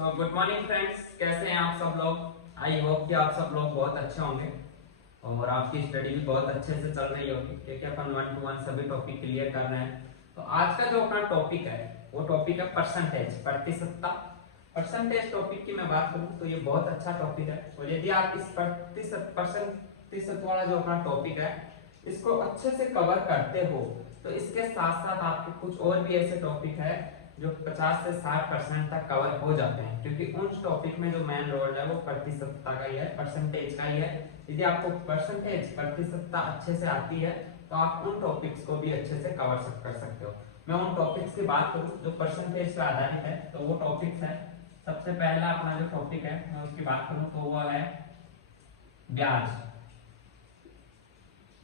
So good morning friends, कैसे हैं आप सब लोग। आई होप कि आप सब लोग बहुत अच्छे होंगे और आपकी स्टडी भी बहुत अच्छे से चल रही होगी, क्योंकि अपन 1 to 1 सभी टॉपिक क्लियर कर रहे हैं। तो आज का जो अपना टॉपिक है वो टॉपिक है परसेंटेज, प्रतिशतता। परसेंटेज टॉपिक की मैं बात करूं तो ये बहुत अच्छा टॉपिक है, और यदि आप इस प्रतिशत वाला जो अपना टॉपिक है इसको अच्छे से कवर करते हो तो इसके साथ साथ आपके कुछ और भी ऐसे टॉपिक है जो 50 से 60% तक कवर हो जाते हैं, क्योंकि उन टॉपिक में जो मेन रोल है वो प्रतिशतता का ही है, परसेंटेज का ही है। यदि आपको परसेंटेज प्रतिशतता अच्छे से आती है तो आप उन टॉपिक्स को भी अच्छे से कवर कर सकते हो। मैं उन टॉपिक्स की बात करूं जो परसेंटेज पे आधारित है तो वो टॉपिक्स है, सबसे पहला अपना जो टॉपिक है मैं उसकी बात करूं तो वो है ब्याज।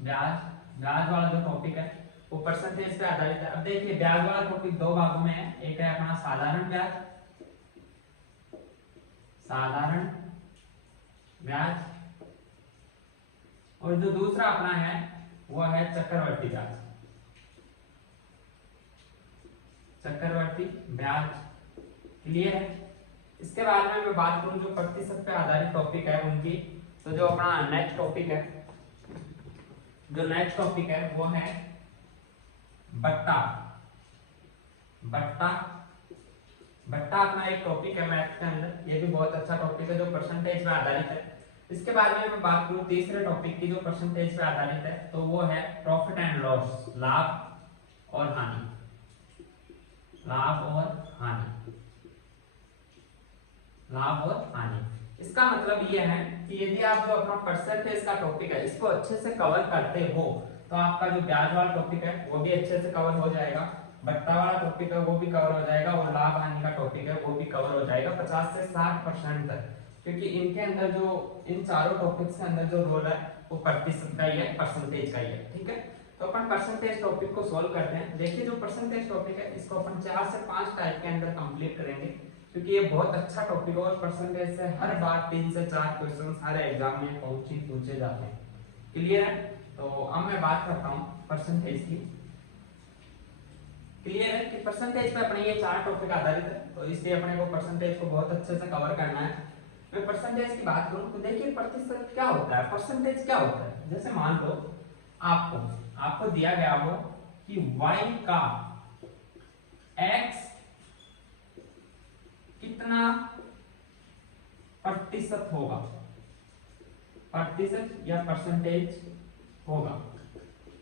ब्याज वाला जो टॉपिक है वो परसेंटेज पे आधारित है। अब देखिए ब्याज वाला टॉपिक दो भागों में है, एक है अपना साधारण ब्याज और जो दूसरा अपना है वो है चक्रवर्ती ब्याज। क्लियर है। इसके बाद में मैं बात करूं जो प्रतिशत पे आधारित टॉपिक है उनकी, तो जो अपना नेक्स्ट टॉपिक है वो है बट्टा अपना एक टॉपिक है मैथ के अंदर, ये भी बहुत अच्छा टॉपिक है जो परसेंटेज पे आधारित है। इसके बाद में मैं बात करूं तीसरे टॉपिक की जो परसेंटेज पे आधारित है तो वो है प्रॉफिट एंड लॉस, लाभ और हानि। इसका मतलब ये है कि यदि आप जो अपना परसेंटेज का टॉपिक है इसको अच्छे से कवर करते हो तो आपका जो ब्याज वाला टॉपिक है वो भी अच्छे से कवर हो जाएगा, बट्टा वाला टॉपिक है वो भी कवर हो जाएगा और लाभ हानि का टॉपिक है वो भी कवर हो जाएगा 50 से 60% तक, क्योंकि इनके अंदर जो इन चारों टॉपिक्स के अंदर जो रोल है वो प्रतिशत का ही है, परसेंटेज का ही है। ठीक है, तो अपन परसेंटेज टॉपिक को सॉल्व करते हैं। देखिए जो परसेंटेज टॉपिक है इसको अपन 4 से 5 टाइप के अंदर कंप्लीट करेंगे, क्योंकि ये बहुत अच्छा टॉपिक है और परसेंटेज से हर बार 3 से 4 क्वेश्चन हर एग्जाम में पूछे जाते हैं। क्लियर है। तो अब मैं बात करता हूँ परसेंटेज की। क्लियर है कि परसेंटेज पे अपने ये 4 टॉपिक आधारित है, तो इसलिए अपने को परसेंटेज को बहुत अच्छे से कवर करना है। मैं परसेंटेज की बात करूं तो देखिए प्रतिशत क्या होता है, परसेंटेज क्या होता है। जैसे मान लो आपको दिया गया हो कि y का x कितना प्रतिशत होगा, प्रतिशत या परसेंटेज होगा,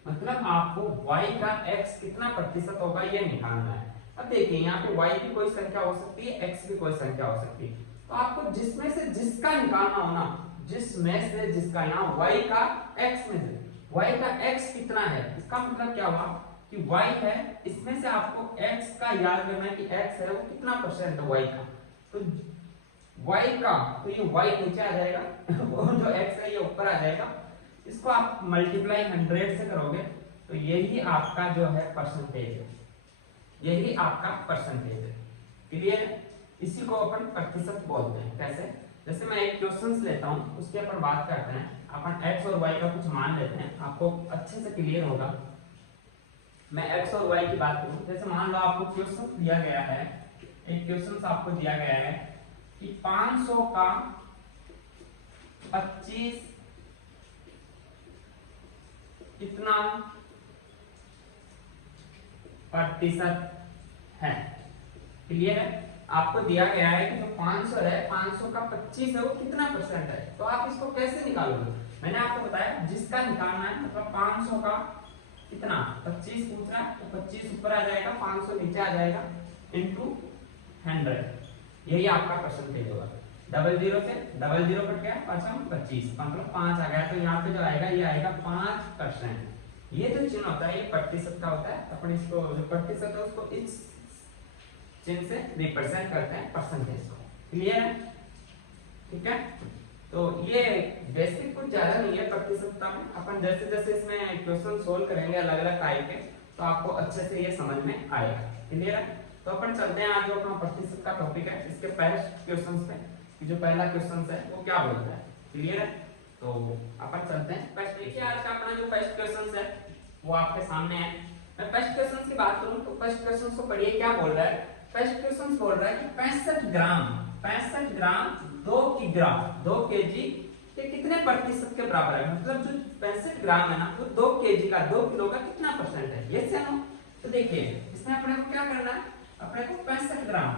मतलब आपको y का x कितना प्रतिशत होगा ये निकालना है। अब देखिए यहाँ पे y की कोई संख्या हो सकती है, x की कोई संख्या हो सकती है, तो आपको जिसमें से जिसका निकालना हो ना, जिसमें से जिसका, यहाँ y का x में से y का x कितना है, इसका मतलब क्या हुआ कि y है, इसमें से आपको x का याद करना है कि x है वो कितना परसेंट है y का, तो y का, तो ये y नीचे आ जाएगा और जो x है ये ऊपर आ जाएगा। इसको आप मल्टीप्लाई 100 से करोगे तो यही आपका जो है परसेंटेज है, यही आपका परसेंटेज है। क्लियर है। इसी को अपन प्रतिशत बोलते हैं। कैसे, जैसे मैं एक क्वेश्चंस लेता हूं उसके अपन बात करते हैं, अपन x और y का कुछ मान लेते हैं, आपको अच्छे से क्लियर होगा। मैं x और y की बात करूं, जैसे मान लो आपको क्वेश्चन दिया गया है, एक क्वेश्चन आपको दिया गया है कि 500 का 25 कितना प्रतिशत है। क्लियर है। आपको दिया गया है कि जो 500 है, 500 का 25 है वो कितना परसेंट है, तो आप इसको कैसे निकालोगे। मैंने आपको बताया जिसका निकालना है, मतलब 500 का कितना 25 पूछ रहा है, तो 25 ऊपर आ जाएगा, 500 नीचे आ जाएगा, इंटू 100, यही आपका परसेंटेज होगा। 00 से 00 कट गया, 25 मतलब 5 आ गया, तो यहाँ पे जो आएगा ये आएगा 5%। ये जो चिन्ह होता है ये प्रतिशत का होता है, अपन इसको जो प्रतिशत है उसको इस चिन्ह से रिप्रेजेंट करते हैं परसेंटेज को। क्लियर है। ठीक है, तो ये बेसिक कुछ ज्यादा नहीं है प्रतिशतता में, अपन जैसे जैसे इसमें क्वेश्चन सोल्व करेंगे अलग अलग टाइप के तो आपको अच्छे से ये समझ में आएगा। क्लियर है। तो अपन चलते हैं आज जो अपना प्रतिशत का टॉपिक है इसके फर्स्ट क्वेश्चंस पे, कि जो पहला क्वेश्चन है वो क्या बोलता है। क्लियर है। तो अपन चलते हैं फर्स्ट। देखिए आज का अपना जो फर्स्ट क्वेश्चन है वो आपके सामने है। मैं फर्स्ट क्वेश्चन की बात करूं तो फर्स्ट क्वेश्चन को पढ़िए, क्या बोल रहा है फर्स्ट क्वेश्चन बोल रहा है कि 65 ग्राम 2 केजी ये कितने प्रतिशत के बराबर है, मतलब जो 65 ग्राम है ना वो 2 केजी का 2 किलो का कितना परसेंट है, ये से नो। तो देखिए इसमें अपने को क्या करना है, अपने को 65 ग्राम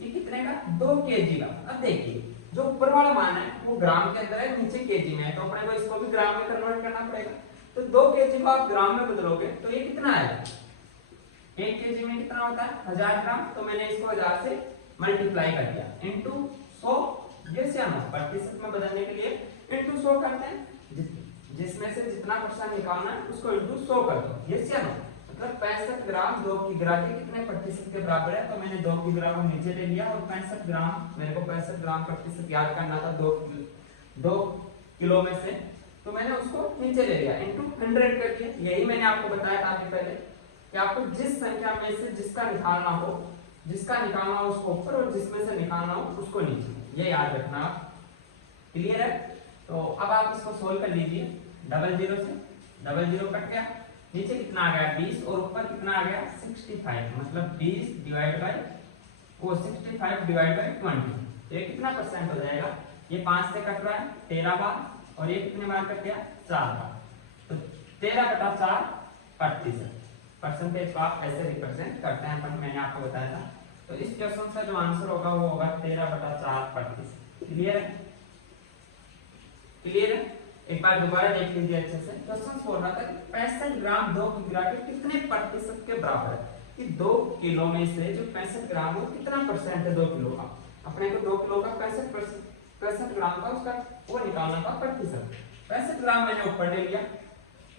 ये कितने का 2 केजी का। अब देखिए जो ऊपर वाला मान है वो ग्राम के अंदर है, नीचे केजी में है, तो अपने को इसको भी ग्राम में कन्वर्ट करना पड़ेगा। तो 2 केजी को आप ग्राम में बदलोगे तो ये कितना आएगा, 1 केजी में कितना होता है 1000 ग्राम, तो मैंने इसको 1000 से मल्टीप्लाई कर दिया इनटू 100, ये से हम प्रतिशत में बदलने के लिए इनटू 100 करते हैं, जिसमें से जितना परसेंट निकालना है उसको इनटू 100 कर दो, ये से हम मतलब 65 ग्राम 2 किग्रा के कितने प्रतिशत के बराबर है, तो मैंने 2 किग्रा को नीचे ले लिया और 65 ग्राम मेरे को 65 ग्राम प्रतिशत याद करना था 2 किलो में से, तो मैंने उसको नीचे ले लिया इनटू 100 कर दिया। यही मैंने आपको बताया था अभी पहले कि आपको जिस संख्या में से जिसका निकालना हो उसको ऊपर और जिसमें से निकालना हो उसको नीचे, ये याद रखना आप। क्लियर है? तो अब आप इसको सोल्व कर लीजिए। 00 से 00 कट गया, नीचे कितना आ गया 20 और ऊपर कितना आ गया 65, मतलब 20 डिवाइड बाय 65 डिवाइड बाय 20, तो ये कितना परसेंट हो जाएगा, ये 5 से कट रहा है 13 बार और ये कितने बार कट गया 4 बार, तो 13/4 प्रतिशत। परसेंटेज को आप ऐसे रिप्रेजेंट करते हैं, पर मैंने आपको बताया था। तो इस क्वेश्चन का जो आंसर होगा वो होगा 13/4 प्रतिशत। क्लियर है? क्लियर है? एक बार दोबारा देख लीजिए अच्छे से। क्वेश्चन बोल रहा था कि 65 ग्राम 2 किग्रा के कितने प्रतिशत के बराबर है, कि 2 किलो में से जो 65 ग्राम वो कितना परसेंट है 2 किलो का। अपने को 2 किलो का 65 ग्राम का उसका वो निकालना था प्रतिशत। 65 ग्राम मैंने ऊपर ले लिया,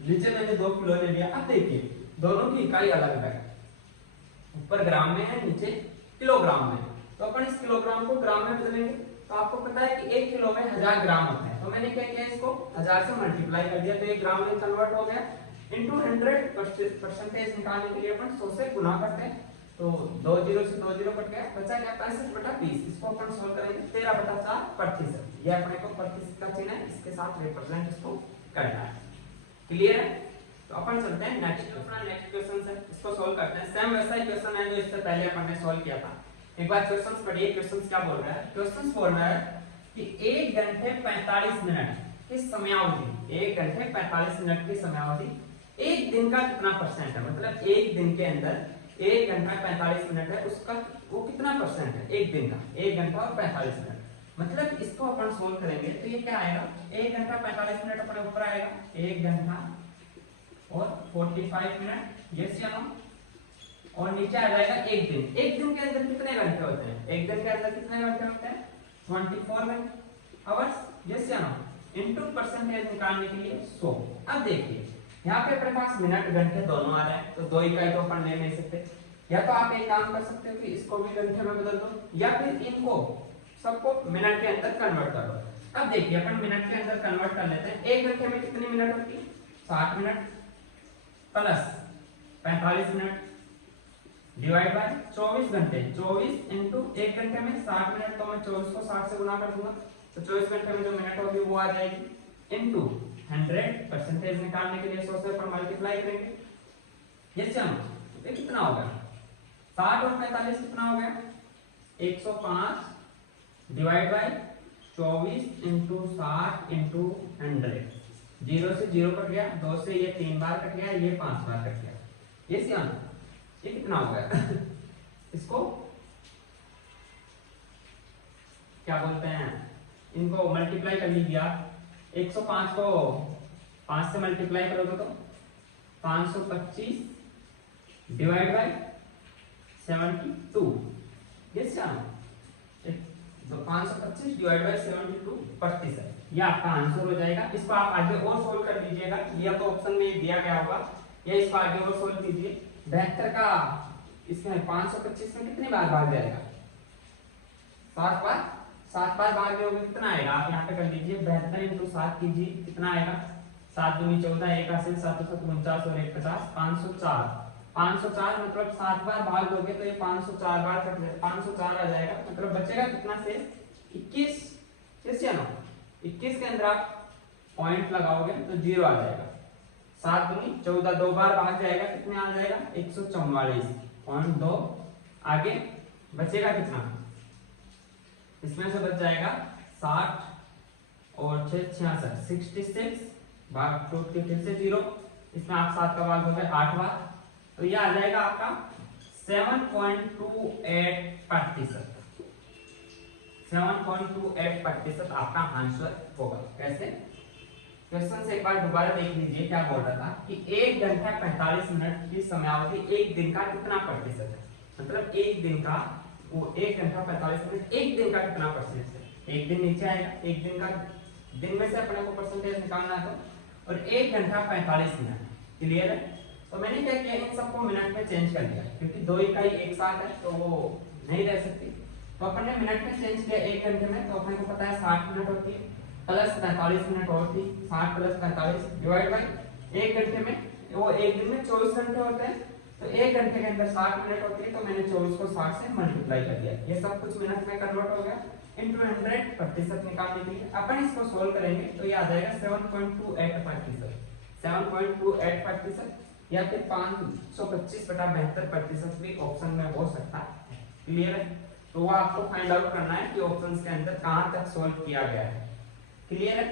नीचे मैंने 2 किलो ले लिया। अब देखिए दोनों की इकाई अलग है, ऊपर ग्राम में है नीचे किलोग्राम में, तो अपन इस किलोग्राम को ग्राम में बदलेंगे। तो आपको पता है कि 1 किलो में 1000 ग्राम होता है, तो मैंने क्या किया इसको 1000 से मल्टीप्लाई कर दिया, तो ये ग्राम में कन्वर्ट हो गया इनटू 100। परसेंटेज निकालने के लिए अपन 100 से गुना करते हैं, तो 2 0 से 2 0 कट गया, बचा क्या 65/20। इसको अपन सोल्व करेंगे 13/4 प्रतिशत। ये अपने को प्रतिशत का चिन्ह है, इसके साथ रिप्रेजेंट इसको करना है। क्लियर है? तो अपन चलते हैं नेक्स्ट क्वेश्चन से, इसको सोल्व करते हैं। सेम वैसा ही क्वेश्चन है जो इससे पहले अपन ने सोल्व किया था। एक बार क्वेश्चंस पढ़िए। क्वेश्चंस क्या बोल रहा है, क्वेश्चंस बोल रहा है कि 1 घंटे 45 मिनट की समयावधि, 1 घंटे 45 मिनट की समयावधि एक दिन का कितना परसेंट है, मतलब एक दिन के अंदर 1 घंटा 45 मिनट है उसका वो कितना परसेंट है एक दिन का, 1 घंटा और 45 मिनट। मतलब इसको अपन सोल्व करेंगे तो ये क्या आएगा, 1 घंटा 45 मिनट अपने ऊपर आएगा, 1 घंटा और 45 मिनट, यस या नो, और नीचे आ जाएगा एक दिन। एक दिन के अंदर कितने घंटे होते हैं, एक दिन के अंदर कितने घंटे होते हैं 24 आवर्स, यस या नो, इनटू परसेंटेज निकालने के लिए 100। अब देखिए यहाँ पे अपने पास मिनट घंटे दोनों आ रहे हैं, तो 2 इकाई तो अपन ले नहीं सकते, या तो आप एक काम कर सकते हो कि इसको भी घंटे में बदल दो, या फिर इनको सबको मिनट के अंदर कन्वर्ट कर दो। अब देखिए अपन मिनट के अंदर कन्वर्ट कर लेते हैं। एक घंटे में कितनी मिनट होती है 60 minute plus 45 minute divide by 24 घंटे, 24 इंटू 1 घंटे में 60 मिनट, तो मैं 24 को 60 से गुना कर दूंगा, तो 24 घंटे में जो मिनट होगी वो आ जाएगी इंटू 100। परसेंटेज निकालने के लिए 100 से पर मल्टीप्लाई करेंगे, यस हम तो कितना हो गया 60 और 45 कितना हो गया 105 डिवाइड बाय 24 इंटू 60 इंटू 100। 0 से 0 कट गया, 2 से ये 3 बार कट गया, ये 5 बार कट गया, यस या ये कितना हो गया इसको क्या बोलते हैं, इनको मल्टीप्लाई कर लीजिए आप। 105 को 5 से मल्टीप्लाई करोगे तो 525 डिवाइड बाय 72, यस या तो 525 डिवाइड बाय 72 प्रतिशत, ये आपका आंसर हो जाएगा। इसको आप आगे और सोल्व कर लीजिएगा, या तो ऑप्शन में दिया गया होगा, या इसको आगे और सोल्व कीजिए। 72 का इसमें 525 में कितनी बार भाग जाएगा 7 बार, 7 बार भाग दोगे कितना आएगा, आप यहाँ पे कर लीजिए 72 इंटू 7 कीजिए, कितना आएगा 7 दूनी 14, 1 8 7 7 49 और 1 50, 504। 504 मतलब 7 बार भाग दोगे तो ये 504 बार कट जाएगा, 504 आ जाएगा, मतलब बचेगा कितना से 21, यस या नो। 21 के अंदर आप पॉइंट लगाओगे तो 0 आ जाएगा, 7 दूनी 14, 2 बार भाग जाएगा, कितने आ जाएगा 144.2, आगे बचेगा कितना, इसमें से बच जाएगा 60 और 6 66, 66 भाग 2 के फिर से 0, इसमें आप 7 का भाग हो गया 8 बार, तो ये आ जाएगा आपका 7.28%। 7.28% आपका आंसर होगा। कैसे? क्वेश्चन से एक बार दोबारा देख लीजिए, क्या बोल रहा था कि 1 घंटा 45 मिनट की समयावधि एक दिन का कितना प्रतिशत है, मतलब एक दिन का वो 1 घंटा 45 मिनट एक दिन का कितना परसेंट है। एक दिन नीचे आएगा, एक दिन का, दिन में से अपने को परसेंटेज निकालना है तो, और 1 घंटा 45 मिनट। क्लियर है? तो मैंने क्या किया, इन सबको मिनट में चेंज कर दिया, क्योंकि दो इकाई एक साथ है तो वो नहीं रह सकती, तो अपन ने मिनट में चेंज किया 1 घंटे में, तो अपने को पता है 60 मिनट होती है प्लस 45 मिनट और थी, 60 प्लस 45 डिवाइड बाई 1 घंटे में, वो एक दिन में 24 घंटे होते हैं, तो 1 घंटे के अंदर 60 मिनट होती है, तो मैंने 24 को 60 से मल्टीप्लाई कर दिया। ये सब कुछ मिनट में कन्वर्ट हो गया इनटू 100 प्रतिशत निकालने के लिए अपन इसको सोल्व करेंगे, तो ये आ जाएगा 7.28%, 7.28% या फिर 525/72% भी ऑप्शन में हो सकता है। क्लियर है? तो वो आपको फाइंड आउट करना है कि ऑप्शंस के अंदर कहां तक सोल्व किया गया है। क्लियर है?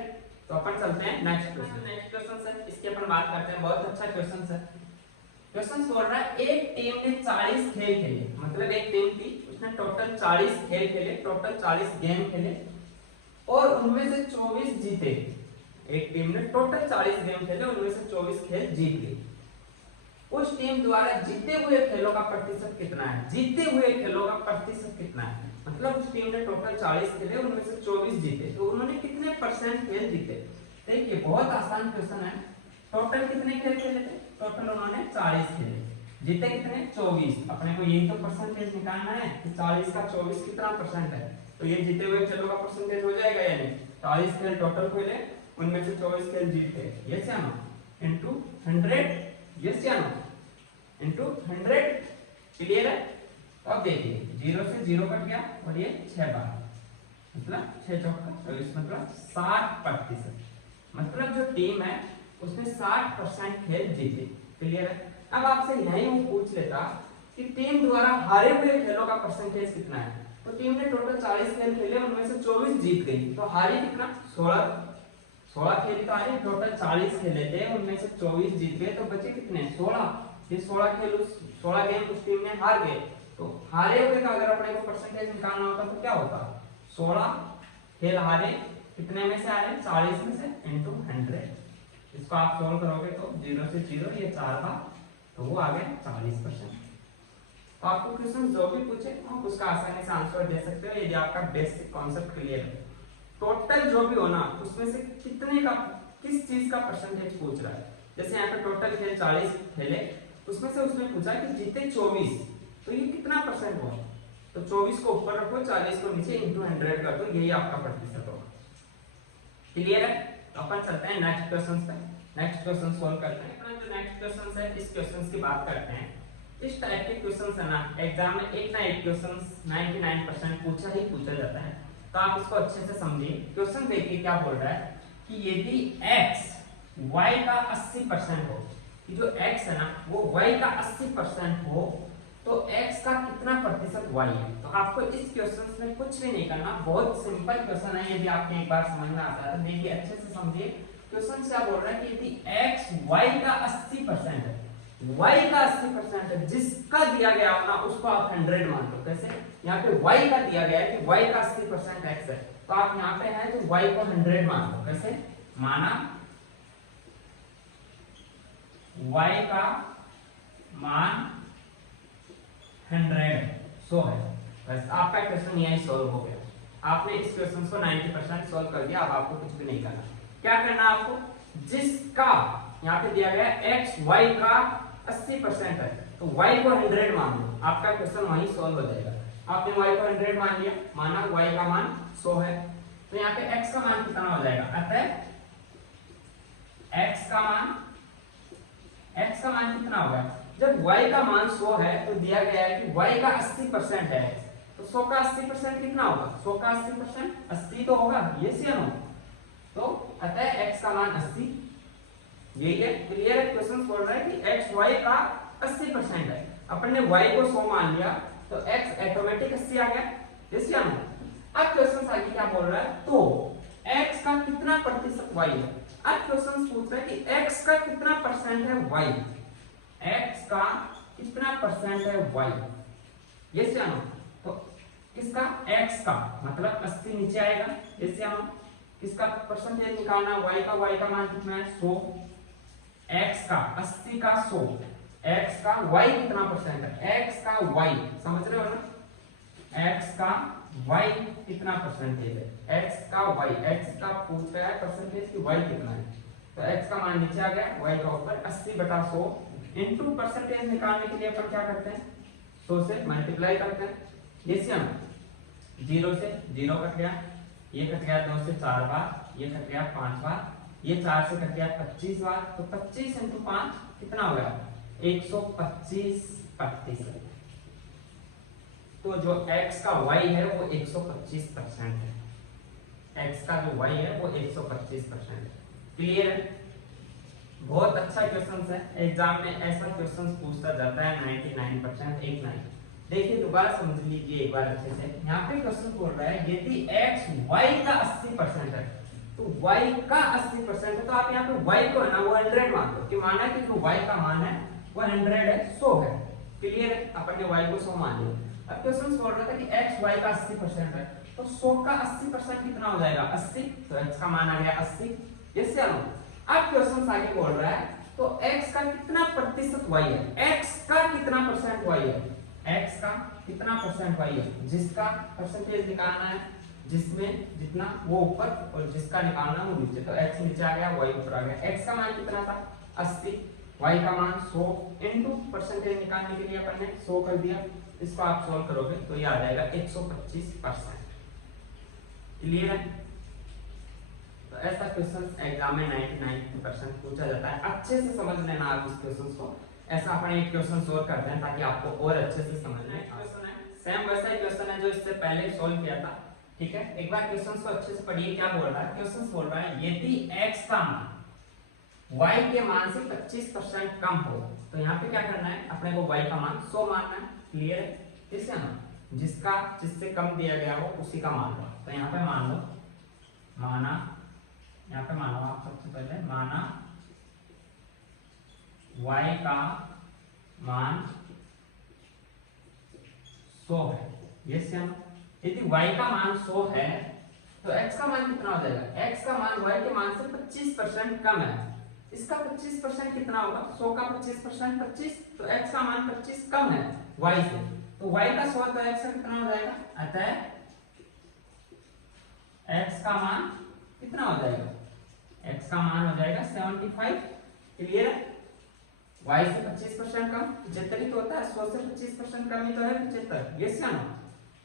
तो अपन चलते हैं नेक्स्ट क्वेश्चन। नेक्स्ट क्वेश्चन है, इसकी अपन बात करते हैं, बहुत अच्छा क्वेश्चन है। क्वेश्चन बोल रहा है एक टीम ने 40 खेल खेले, मतलब एक टीम थी उसने टोटल 40 खेल खेले, टोटल 40 गेम खेले और उनमें से 24 जीते। एक टीम ने टोटल 40 गेम खेले, उनमें से 24 खेल जीत गई। उस टीम द्वारा जीते हुए खेलों का प्रतिशत कितना है? जीते हुए खेलों का प्रतिशत कितना है, मतलब उस टीम ने टोटल 40 खेले, उनमें से 24 जीते, तो उन्होंने कितने परसेंट खेल जीते? देखिए बहुत आसान क्वेश्चन है। टोटल कितने खेल खेले थे? टोटल उन्होंने 40 खेले, जीते कितने? 24। अपने को यही तो परसेंटेज निकालना है कि 40 का 24 कितना परसेंट है, तो ये जीते हुए खेलों का परसेंटेज हो जाएगा या नहीं? 40 खेल टोटल खेले, उनमें से 24 खेल जीते, यस या नो, इनटू 100, यस या नो, इनटू 100। क्लियर है? तो अब देखिए 0 से 0 कट गया और ये 6 बार, मतलब 6 चौका 24, मतलब 60%। मतलब जो टीम है उसने 60% खेल जीते। क्लियर है? अब आपसे यही वो पूछ लेता कि टीम द्वारा हारे हुए खेलों का परसेंटेज कितना है, तो टीम ने टोटल 40 खेल खेले, उनमें से 24 जीत गई, तो हारी कितना? 16 खेल तो हारी, टोटल 40 खेले थे, उनमें से 24 जीत गए, तो बचे कितने? 16। ये 16 खेल, 16 गेम उस टीम ने हार गए, तो हारे हुए का अगर अपने को परसेंटेज निकालना होता तो क्या होता? 16 खेल हारे कितने में से आ रहे? 40 में से, इनटू 100। इसको आप सोल्व करोगे तो 0 से 0 ये 4 बार, तो वो आ गया 40%। तो आपको क्वेश्चन जो भी पूछे आप उसका आसानी से आंसर दे सकते हो यदि आपका बेसिक कॉन्सेप्ट क्लियर है। टोटल जो भी हो ना उसमें से कितने का, किस चीज का परसेंटेज पूछ रहा है। जैसे यहाँ पे टोटल खेल 40 खेले, उसमें से उसने पूछा कि जीते 24, तो ये कितना परसेंट हुआ? तो 24 को ऊपर रखो, 40 को नीचे, इनटू 100 कर दो, यही आपका प्रतिशत होगा। क्लियर है? तो अपन चलते हैं नेक्स्ट क्वेश्चन पे, नेक्स्ट क्वेश्चन सोल्व करते हैं। अपना जो नेक्स्ट क्वेश्चन है इस क्वेश्चन की बात करते हैं। इस टाइप के क्वेश्चन है ना एग्जाम में एक ना एक क्वेश्चन 99% पूछा ही पूछा जाता है, तो आप इसको अच्छे से समझिए। क्वेश्चन देखिए क्या बोल रहा है कि यदि x y का 80% हो, कि जो x है ना वो y का 80% हो, तो x का कितना प्रतिशत y है। तो आपको इस क्वेश्चन में कुछ भी नहीं करना, बहुत सिंपल क्वेश्चन है, यदि आपको एक बार समझ में आता है तो देखिए अच्छे से समझिए। क्वेश्चन क्या बोल रहा है कि यदि x y का 80% है, y का 80% है, जिसका दिया गया हो ना उसको आप 100 मान लो। कैसे? यहाँ पे y का दिया गया है कि y का 80% x है, तो आप यहाँ पे है तो y को 100 मान लो। कैसे माना? y का मान 100 है। बस आपका क्वेश्चन यही सॉल्व हो गया। आपने इस क्वेश्चन को 90% सॉल्व कर दिया। अब आपको कुछ भी नहीं करना। क्या करना आपको? जिसका यहाँ पे दिया गया x y का 80% है, तो y को 100 मान लो, आपका क्वेश्चन वहीं सॉल्व हो जाएगा। आपने y को 100 मान लिया, माना y का मान 100 है, तो यहाँ पे x का मान कितना हो जाएगा? अतः x का मान कितना होगा? जब y का मान 100 है तो दिया गया है कि y का 80% है, तो 100 का 80% कितना होगा? 100 का 80% 80 तो होगा, ये सी नो। तो अतः x का मान 80, यही है। क्लियर है? क्वेश्चन बोल रहा है कि x y का 80% है, अपन ने y को 100 मान लिया, तो x ऑटोमेटिक 80 आ गया। यस या नो? अब क्वेश्चन आगे क्या बोल रहा है, तो x का कितना प्रतिशत y है। अब क्वेश्चन पूछ रहा है कि x का कितना परसेंट है y, x का कितना परसेंट है y। यस या नो? तो किसका, x का मतलब 80 नीचे आएगा। यस या नो? किसका परसेंटेज निकालना, y का, y का मान कितना है 100, x का 80 का 100, x का y कितना परसेंट है, x का y, समझ रहे हो ना, x का y कितना परसेंटेज है, x का y, x का पूछ रहा है परसेंटेज की y कितना है, तो x का मान नीचे आ गया, y का ऊपर 80/100 इनटू परसेंटेज निकालने के लिए अपन क्या करते हैं, 100 से मल्टीप्लाई करते हैं। यस या नो? 0 से 0 कट गया, ये कट गया 2 से 4 बार, ये कट गया 5 बार, ये 4 से कट गया 25 बार, तो 25 × 5 कितना हो गया 125%। तो जो x का y है वो 125% है, x का जो y है वो 125% है। क्लियर है? बहुत अच्छा क्वेश्चन है, एग्जाम में ऐसा क्वेश्चन पूछा जाता है 99% 89। देखिए दोबारा समझ लीजिए एक बार अच्छे से, यहाँ पे क्वेश्चन बोल रहा है यदि x y का 80% है, तो y का 80% है, तो आप यहाँ पे y को है ना वो 100 मान लो, कि माना कि जो y का मान है वो 100 है, 100 है। क्लियर है? अपन ने y को 100 मान लिया। अब क्वेश्चन बोल रहा था कि x y का 80% है, तो 100 का 80% कितना हो जाएगा 80, तो x का मान आ गया 80। यस या नो? अब क्वेश्चन आगे बोल रहा है तो x का कितना प्रतिशत y है, x का कितना परसेंट y है, x का कितना परसेंट y है, जिसका परसेंटेज निकालना है, जिसमें जितना वो ऊपर और जिसका निकालना वो नीचे, तो x नीचे आ गया y ऊपर आ गया। x का मान कितना था 80, y का मान 100 इनटू परसेंटेज निकालने के लिए अपन ने 100 कर दिया, इसको आप सॉल्व करोगे तो ये आ जाएगा 125%। क्लियर है? तो ऐसा क्वेश्चन एग्जाम में 99% पूछा जाता है, अच्छे से समझ लेना आप इस क्वेश्चन को। ऐसा अपन एक क्वेश्चन सॉल्व करते हैं ताकि आपको और अच्छे से समझ में आए। सेम वैसा ही क्वेश्चन है जो इससे पहले सॉल्व किया था, ठीक है। एक बार क्वेश्चन को अच्छे से पढ़िए, क्या बोल रहा है क्वेश्चन, बोल रहा है यदि x का मान y के मान से 25% कम हो, तो यहाँ पे क्या करना है, अपने को y का मान 100 मानना है। क्लियर है? ठीक है ना? जिसका जिससे कम दिया गया हो उसी का मान लो, तो यहाँ पे मान लो, माना, यहाँ पे मानो आप सबसे पहले माना y का मान 100 है। यस या नो? यदि y का मान 100 है तो x का मान कितना हो जाएगा, x का मान y के मान से 25% कम है, इसका 25% कितना होगा, 100 का 25% 25, तो x का मान 25 कम है y से, तो y का 100 तो x का कितना हो जाएगा, अतः x का मान कितना हो जाएगा, x का मान हो जाएगा 75। क्लियर है? y से 25% कम 75 ही तो होता है, 100 से 25% कम ही तो है 75। यस या नो?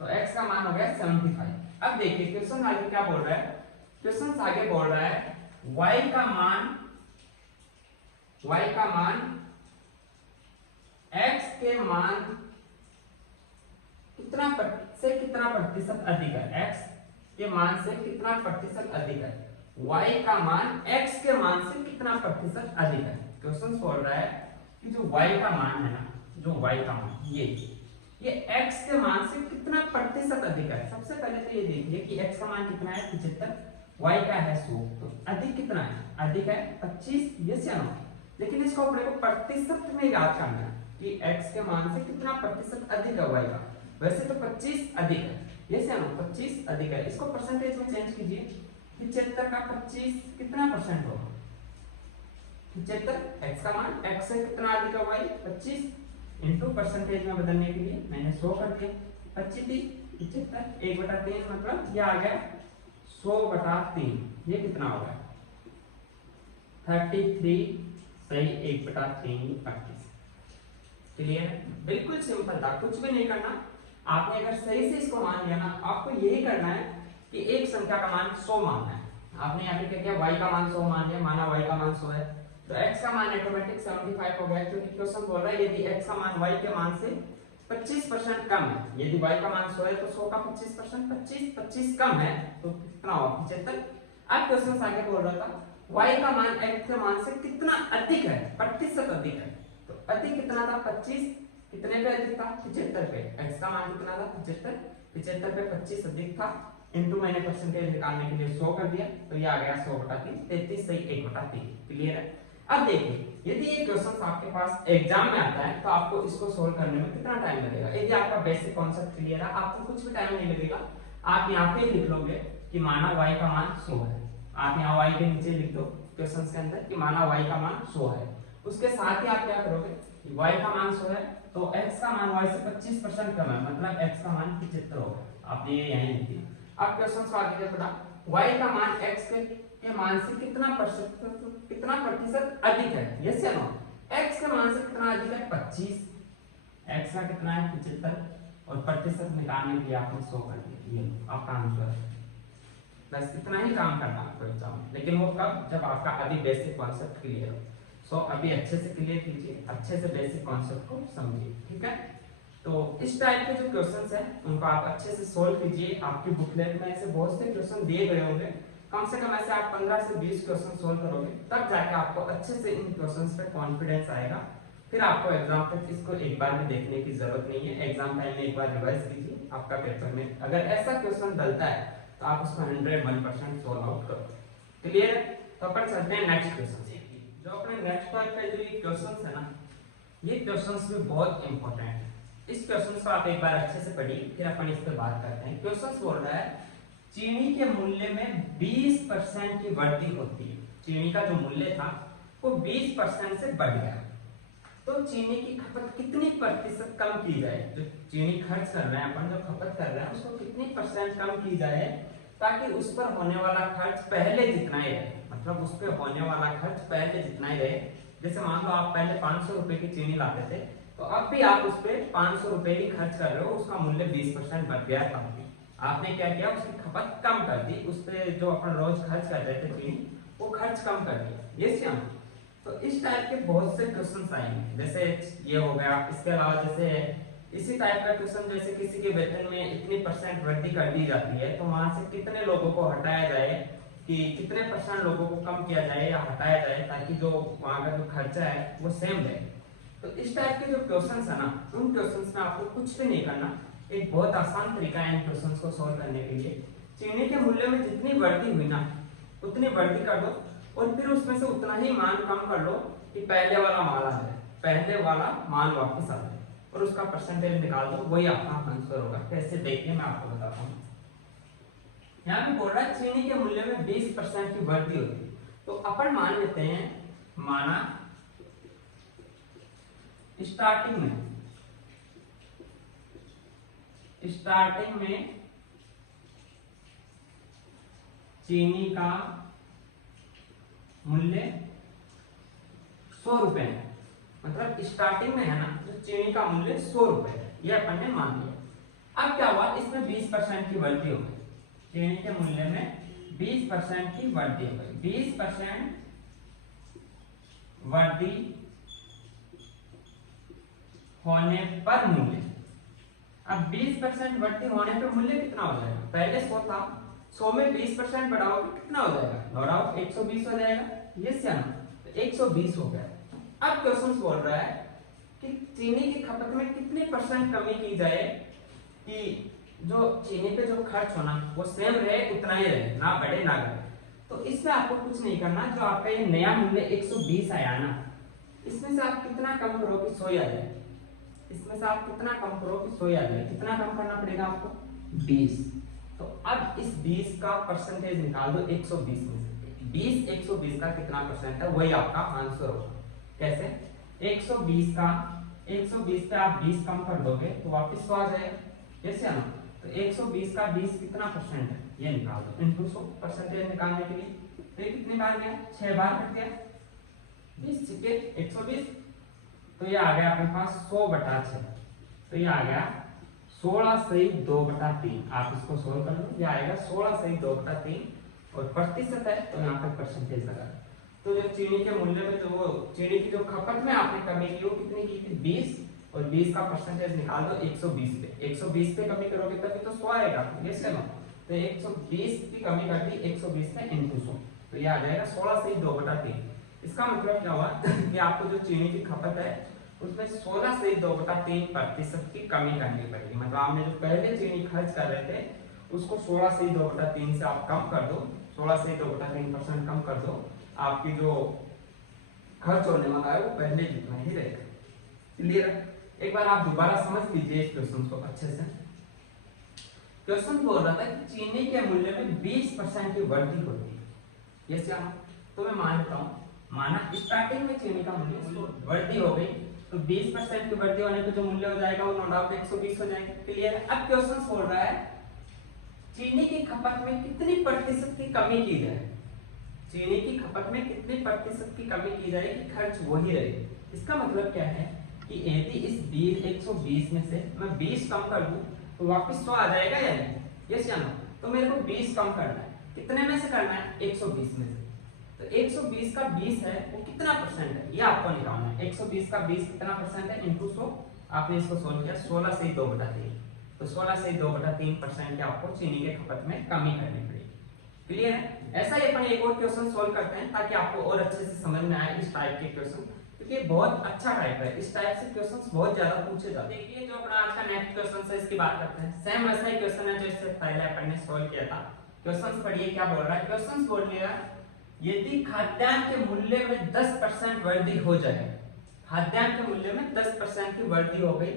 तो x का मान हो गया 75। अब देखिए क्वेश्चन आगे क्या बोल रहा है, क्वेश्चन आगे बोल रहा है y का मान x के मान कितना प्रतिशत अधिक है, x के मान से कितना प्रतिशत अधिक है, y का मान x के मान से कितना प्रतिशत अधिक है। क्वेश्चन बोल रहा है कि जो y का मान है ना, जो y का मान ये x के मान से कितना प्रतिशत अधिक है। सबसे पहले तो ये देखिए कि x का मान कितना है 75, y का है 100, तो अधिक कितना है, अधिक है 25। यस या नो? लेकिन इसको अपने को प्रतिशत में याद करना है कि x के मान से कितना प्रतिशत अधिक है y का। वैसे तो 25 अधिक है, यस या नो? 25 अधिक है, इसको परसेंटेज में चेंज कीजिए, 75 का 25 कितना परसेंट होगा, 75, x का मान x से कितना अधिक है y 25, इनटू परसेंटेज में बदलने के लिए मैंने 100 कर दिया, 25 75 1/3 मतलब ये आ गया 100/3, ये कितना होगा 33 सही 1/3 25। क्लियर? बिल्कुल सिंपल था, कुछ भी नहीं करना। आपने अगर सही से इसको मान लिया ना, आपको यही करना है कि एक संख्या का मान 100 मानना है। आपने यहाँ पे क्या किया, y का मान 100 मान लिया, माना y का मान 100 है, तो x का मान ऑटोमेटिक 75 हो गया, क्योंकि क्वेश्चन बोल रहा है यदि x का मान y के मान से 25% कम है, यदि y का मान 100 है तो 100 का 25% 25 कम है तो कितना होगा 75। अब क्वेश्चन आगे बोल रहा था y का मान x के मान से कितना अधिक है, प्रतिशत अधिक है, तो अधिक कितना था 25, कितने पे अधिक था? 75 पे। x का मान कितना था? 75। 75 पे 25 अधिक था, इनटू मैंने परसेंटेज निकालने के लिए 100 कर दिया, तो ये आ गया 100/3, 33 सही 1/3। क्लियर है? अब देखिए, यदि ये क्वेश्चन आपके पास एग्जाम में आता है तो आपको इसको सोल्व करने में कितना टाइम लगेगा? यदि आपका बेसिक कॉन्सेप्ट क्लियर है, आपको कुछ भी टाइम नहीं लगेगा। आप यहाँ पे लिख लोगे कि माना y का मान 100 है। आप यहाँ y के नीचे लिख दो क्वेश्चन के अंदर कि माना y का मान 100 है। उसके साथ ही आप क्या करोगे, y का मान 100 है तो x का मान y से 25% कम है, मतलब x का मान 75 होगा। आप ये यहीं लिख दिए। अब क्वेश्चन को आगे बढ़ा, y का मान x के मान से कितना प्रतिशत अधिक है? यस या नो? x के मान से कितना अधिक है? 25। x का कितना है? 75 और प्रतिशत निकालने के लिए आपने 100 कर दिया। ये आपका आंसर है। बस इतना ही काम करना आपको एग्जाम में, लेकिन वो कब? जब आपका अभी बेसिक कॉन्सेप्ट क्लियर हो। सो अभी अच्छे से क्लियर कीजिए, अच्छे से बेसिक कॉन्सेप्ट को समझिए, ठीक है? तो इस टाइप के जो क्वेश्चंस हैं उनको आप अच्छे से सोल्व कीजिए। आपकी बुकलेट में ऐसे बहुत से क्वेश्चन दिए गए होंगे, कम से कम ऐसे आप 15 से 20 क्वेश्चन सोल्व करोगे, तब जाके आपको अच्छे से इन क्वेश्चंस पे कॉन्फिडेंस आएगा। फिर आपको एग्जाम तक इसको एक बार भी देखने की जरूरत नहीं है। एग्जाम टाइम में एक बार रिवाइज कीजिए, आपका पेपर में अगर ऐसा क्वेश्चन डलता है तो आप उसको 101% सोल्व आउट करो। क्लियर है? तो अपन चलते हैं नेक्स्ट क्वेश्चन। जो अपने नेक्स्ट पार्ट पे जो ये क्वेश्चंस है ना, ये क्वेश्चंस भी बहुत इंपॉर्टेंट है। इस क्वेश्चन को आप एक बार अच्छे से पढ़िए, फिर अपन इस पे बात करते हैं। क्वेश्चन बोल रहा है चीनी के मूल्य में 20% की वृद्धि होती है। चीनी का जो मूल्य था वो 20% से बढ़ गया, तो चीनी की खपत कितनी प्रतिशत कम की जाए? जो चीनी खर्च कर रहे हैं अपन, जो खपत कर रहे हैं, उसको कितनी % कम की जाए ताकि उस पर होने वाला खर्च पहले जितना ही रहे। मतलब उस पर होने वाला खर्च पहले जितना ही रहे। जैसे मान लो आप पहले 500 रुपए की चीनी लाते थे, तो अब भी आप उस पर 500 रुपए ही खर्च कर रहे हो, उसका मूल्य 20% बढ़ गया। कम आपने क्या किया? उसकी खपत कम कर दी, उस पर जो अपन रोज खर्च कर रहे थे चीनी, वो खर्च कम कर दिया। ये क्या? तो इस टाइप के बहुत से क्वेश्चंस आएंगे, जैसे ये हो गया। इसके अलावा जैसे इसी टाइप का क्वेश्चन, जैसे किसी के वेतन में इतनी % वृद्धि कर दी जाती है, तो वहां से कितने लोगों को हटाया जाए, कि कितने % लोगों को कम किया जाए या हटाया जाए, ताकि जो वहां का जो खर्चा है वो सेम रहे। तो इस टाइप के जो क्वेश्चंस है ना, उन क्वेश्चंस में आपको कुछ भी नहीं करना। एक बहुत आसान तरीका है इन क्वेश्चंस को सोल्व करने के लिए। चीनी के मूल्य में जितनी वृद्धि हुई ना, उतनी वृद्धि कर दो, और फिर उसमें से उतना ही मान कम कर लो कि पहले वाला मान आ जाए, पहले वाला मान वापस आ जाए, और उसका % निकाल दो, वही आपका आंसर होगा। कैसे? देखिए मैं आपको बताता हूँ। यहाँ पे बोल रहा है चीनी के मूल्य में 20% की वृद्धि होती है, तो अपन मान लेते हैं, माना स्टार्टिंग में चीनी का मूल्य 100 रुपए है। मतलब स्टार्टिंग में है ना, तो चीनी का मूल्य 100 रुपए है, ये अपन ने मान लिया। अब क्या हुआ? इसमें 20% की वृद्धि हो गई। चीनी के मूल्य में 20% की वृद्धि हो गई। 20% वृद्धि होने पर मूल्य, अब 20% वृद्धि होने पर मूल्य कितना हो जाएगा? पहले 100 था, 100 में 20% बढ़ाओगे कितना हो जाएगा? नो डाउट 120 हो जाएगा। यस या नो? तो 120 हो गया। अब क्वेश्चन बोल रहा है कि चीनी की खपत में कितनी % कमी की जाए कि जो चीनी पे जो खर्च होना वो सेम रहे, उतना ही रहे, ना बढ़े ना घटे। तो इसमें आपको कुछ नहीं करना। जो आपका ये नया मूल्य 120 आया ना, इसमें से आप कितना कम करो कि 100 आ जाए? इसमें से आप कितना कम करो कि 100 आ जाए? कितना कम करना पड़ेगा आपको? 20। तो अब इस 20 का % निकाल दो 120 में से। 20 120 का कितना % है, वही आपका आंसर होगा। कैसे? 120 पे आप 20 कम कर दोगे तो वापस 100 आ जाएगा। कैसे ना? तो 120 का 20 कितना % है, ये निकाल दो इनटू 100। % निकालने के लिए तो ये कितनी बार गया? 6 बार कट गया। 20 छिके 120, तो ये आ गया अपने पास 100/6। तो ये आ गया 16 सही 2/3। आप इसको सोल्व कर लो, ये आएगा 16 सही 2/3, और प्रतिशत है तो यहाँ पर % लगा। तो जो चीनी के मूल्य में जो चीनी की जो खपत में आपने कमी की वो कितनी की थी? 20, और 20 का % निकाल दो 120 पे। 120 पे कमी करोगे तभी तो 100 आएगा। ये सेम। तो 120 की कमी कर दी 120 पे इनटू 100, तो ये आ जाएगा 16 से 2/3। इसका मतलब क्या हुआ कि आपको जो चीनी की खपत है उसमें 16/2/3% की कमी करनी पड़ेगी। मतलब आपने जो पहले चीनी खर्च कर रहे थे उसको 16/2/3 से आप कम कर दो, 16/2/3% कम कर दो, आपकी जो खर्च होने वाला है वो पहले जितना ही रहेगा। क्लियर? एक बार आप दोबारा समझ लीजिए इस क्वेश्चन को अच्छे से। क्वेश्चन बोल रहा था कि चीनी के मूल्य में 20% की वृद्धि होती है। यस या नो? तो मैं मानता हूँ, माना स्टार्टिंग में चीनी का मूल्य वृद्धि हो गई तो 20% की वृद्धि होने पे जो मूल्य हो जाएगा वो नो डाउट 120 हो जाएगा। क्लियर है? अब क्वेश्चन बोल रहा है चीनी की खपत में कितनी प्रतिशत की कमी की जाए, चीनी की खपत में कितनी प्रतिशत की कमी की जाए कि खर्च वही रहे। इसका मतलब क्या है कि यदि इस 120 में से मैं 20 कम कर दूं तो वापस 100 आ जाएगा या नहीं? यस या नो? तो मेरे को 20 कम करना है, कितने में से करना है? 120 में से। तो 120 का 20 है वो कितना परसेंट है ये आपको निकालना है। 120 का 20 कितना परसेंट है इनटू 100। आपने इसको सोल्व किया 16/2/3, तो 16/2/3% की आपको चीनी के खपत में कमी करनी पड़ेगी। क्लियर है? ऐसा ही अपन एक और क्वेश्चन सोल्व करते हैं ताकि आपको और अच्छे से समझ में आए इस टाइप के क्वेश्चन, क्योंकि ये बहुत अच्छा टाइप है। इस टाइप से क्वेश्चंस बहुत ज्यादा पूछे जाते हैं। देखिए जो अपना आज का नेक्स्ट क्वेश्चन है इसकी बात करते हैं। सेम वैसा ही क्वेश्चन है जो इससे पहले अपन ने सोल्व किया था। क्वेश्चन पढ़िए क्या बोल रहा है। क्वेश्चन बोल रहा है यदि खाद्यान्न के मूल्य में 10% वृद्धि हो जाए, खाद्यान्न के मूल्य में 10% की वृद्धि हो गई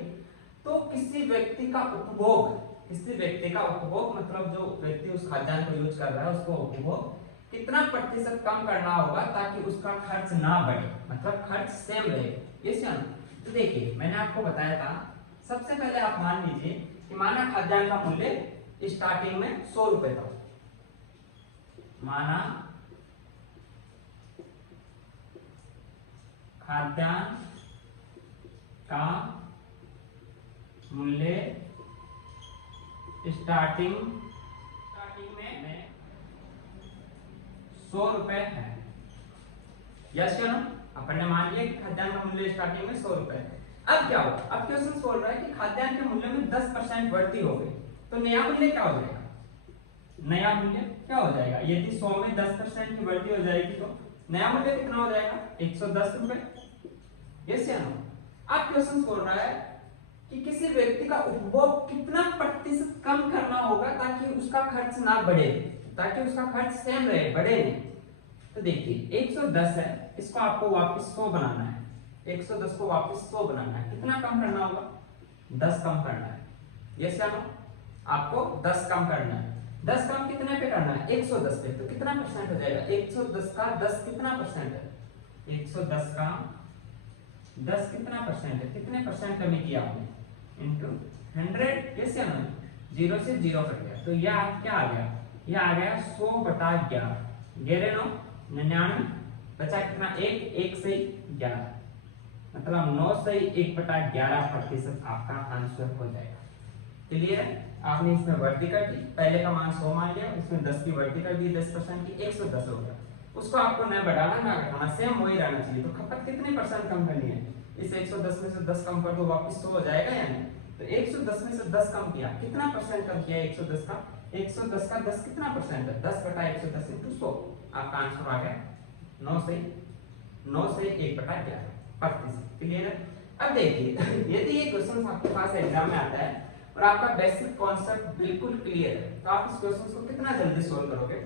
तो किसी व्यक्ति का उपभोग, किसी व्यक्ति का उपभोग मतलब जो व्यक्ति उस खाद्यान्न को यूज कर रहा है उसको उपभोग कितना प्रतिशत कम करना होगा ताकि उसका खर्च ना बढ़े, मतलब खर्च सेम रहे। ये समझ? तो देखिए मैंने आपको बताया था, सबसे पहले आप मान लीजिए कि माना खाद्यान्न का मूल्य स्टार्टिंग में 100 रुपए था, माना खाद्यान्न का मूल्य स्टार्टिंग में 100 रुपए है। यस या नो? अपन ने मान लिया कि खाद्यान्न का मूल्य स्टार्टिंग में 100 रुपए है। अब क्या होगा? अब क्वेश्चन बोल रहा है कि खाद्यान्न के मूल्य में 10% वृद्धि हो गई तो नया मूल्य क्या हो जाएगा? नया मूल्य क्या हो जाएगा? यदि 100 में 10% की वृद्धि हो जाएगी तो नया मूल्य कितना हो जाएगा? 110 रुपए। यस या नो? अब क्वेश्चन बोल रहा है कि किसी व्यक्ति का उपभोग कितना प्रतिशत कम करना होगा ताकि उसका खर्च ना बढ़े, ताकि उसका खर्च सेम रहे, बढ़े नहीं। तो देखिए 110 है, इसको आपको वापस 100 बनाना है, 110 को वापस 100 बनाना है। कितना कम करना होगा? 10 कम करना है। यस या नो? आपको 10 कम करना है। 10 कम कितने पे करना है? 110 पे। तो कितना परसेंट हो जाएगा? 110 का 10 कितना परसेंट है? 110 का 10 कितना परसेंट है? कितने परसेंट कमी किया आपने? इनटू 100। यस या नो? 0 से 0 कट गया तो यह क्या आ गया? यह आ गया 100/11। 11 99 बचा कितना? 1 से 11, मतलब 9 से 1/11% आपका आंसर हो जाएगा। क्लियर? आपने इसमें वृद्धि कर दी, पहले का मान 100 मान लिया, इसमें 10 की वृद्धि कर दी 10% की, 110 हो गया। उसको आपको न बढ़ाना ना घटाना, सेम वही रहना चाहिए। तो खपत कितने परसेंट कम करनी है? इस 110 में से 10 कम कर दो, वापस 100 हो जाएगा या नहीं? तो 110 में से 10 कम किया, कितना परसेंट कम किया? 110 का 110 का 10 कितना परसेंट है? 10/110 इंटू 100। आपका आंसर आ गया 9 से 1/11%। क्लियर है? अब देखिए यदि ये क्वेश्चन आपके पास एग्जाम में आता है और आपका बेसिक कॉन्सेप्ट बिल्कुल क्लियर है तो आप इस क्वेश्चन को कितना जल्दी सोल्व करोगे?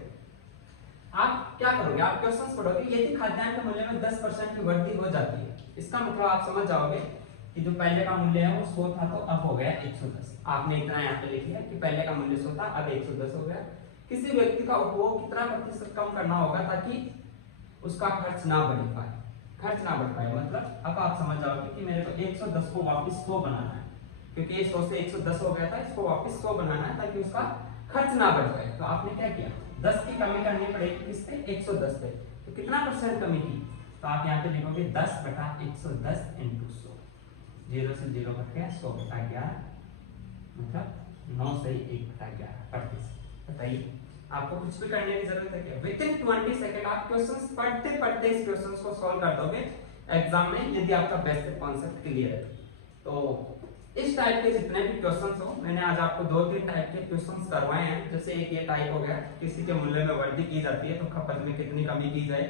आप क्या करोगे? आप क्वेश्चंस पढ़ोगे, यदि खाद्यान्न के मूल्य में 10% की वृद्धि हो जाती है, इसका मतलब आप समझ जाओगे कि जो पहले का मूल्य है वो 100 था तो अब हो गया 110। आपने इतना यहाँ पे लिख लिया कि पहले का मूल्य 100 था अब 110 हो गया। किसी व्यक्ति का उपभोग कितना प्रतिशत कम करना होगा ताकि उसका खर्च ना बढ़ पाए, मतलब अब आप समझ जाओगे कि मेरे को 110 को वापस 100 बनाना है, क्योंकि 100 से 110 हो गया था, इसको वापस 100 बनाना है ताकि उसका खर्च ना बढ़ पाए। तो आपने क्या किया? 10 की कमी करनी पड़ेगी किस पे? 110 पे। तो कितना परसेंट कमी की? तो आप यहाँ पे लिखोगे 10/110 इंटू 100। 0 से 0 कट गया, 100/11 मतलब 9 से 1/11%। बताइए आपको कुछ भी करने की जरूरत है क्या? विद इन 20 सेकंड आप क्वेश्चंस पढ़ते पढ़ते इस क्वेश्चंस को सॉल्व कर दोगे एग्जाम में, यदि आपका बेसिक कॉन्सेप्ट क्लियर है। तो इस टाइप के जितने भी क्वेश्चंस हो, मैंने आज आपको 2-3 टाइप के क्वेश्चंस करवाए हैं। जैसे एक ये टाइप हो गया, किसी के मूल्य में वृद्धि की जाती है तो खपत में कितनी कमी की जाए।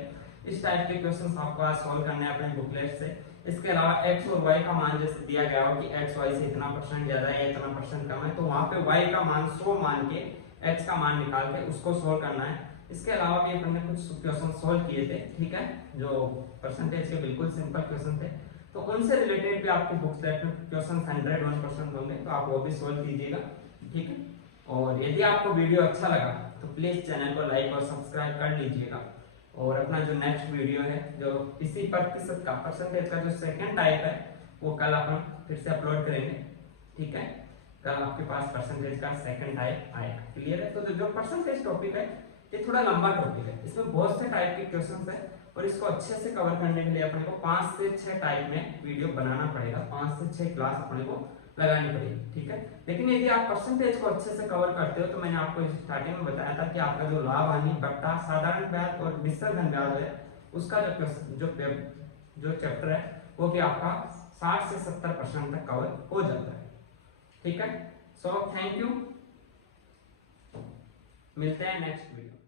इस टाइप के क्वेश्चंस आपको आज सॉल्व करने हैं अपने बुकलेट से। इसके अलावा x और y का मान जैसे दिया गया हो कि x y से इतना परसेंट ज्यादा है या इतना परसेंट कम है, तो वहां पे y का मान 100 मान के x का मान निकाल के उसको सोल्व करना है। इसके अलावा भी अपन ने कुछ क्वेश्चन सोल्व किए थे, ठीक है, जो परसेंटेज के बिल्कुल सिंपल क्वेश्चन थे, तो उनसे रिलेटेड भी आपको बुक्स में क्वेश्चन 101% होंगे, तो आप वो भी सोल्व कीजिएगा, ठीक है। और यदि आपको वीडियो अच्छा लगा तो प्लीज चैनल को लाइक और सब्सक्राइब कर लीजिएगा। और अपना जो नेक्स्ट वीडियो है जो इसी प्रतिशत का परसेंटेज का जो सेकंड टाइप है वो कल अपन फिर से अपलोड करेंगे, ठीक है। कल आपके पास परसेंटेज का सेकंड टाइप आएगा, क्लियर है। तो जो परसेंटेज टॉपिक है ये थोड़ा लंबा टॉपिक है, इसमें बहुत से टाइप के क्वेश्चंस है और इसको अच्छे से कवर करने के लिए अपने को 5 से 6 टाइप में वीडियो बनाना पड़ेगा, 5 से 6 क्लास अपने को लगानी पड़ेगी, ठीक है। लेकिन यदि आप परसेंटेज को अच्छे से कवर करते हो तो मैंने आपको स्टार्टिंग में बताया था कि आपका जो लाभ हानि बट्टा साधारण ब्याज और मिश्र धन ब्याज है उसका जो चैप्टर है वो भी आपका 60 से 70% तक कवर हो जाता है, ठीक है। सो थैंक यू, मिलते हैं नेक्स्ट वीडियो।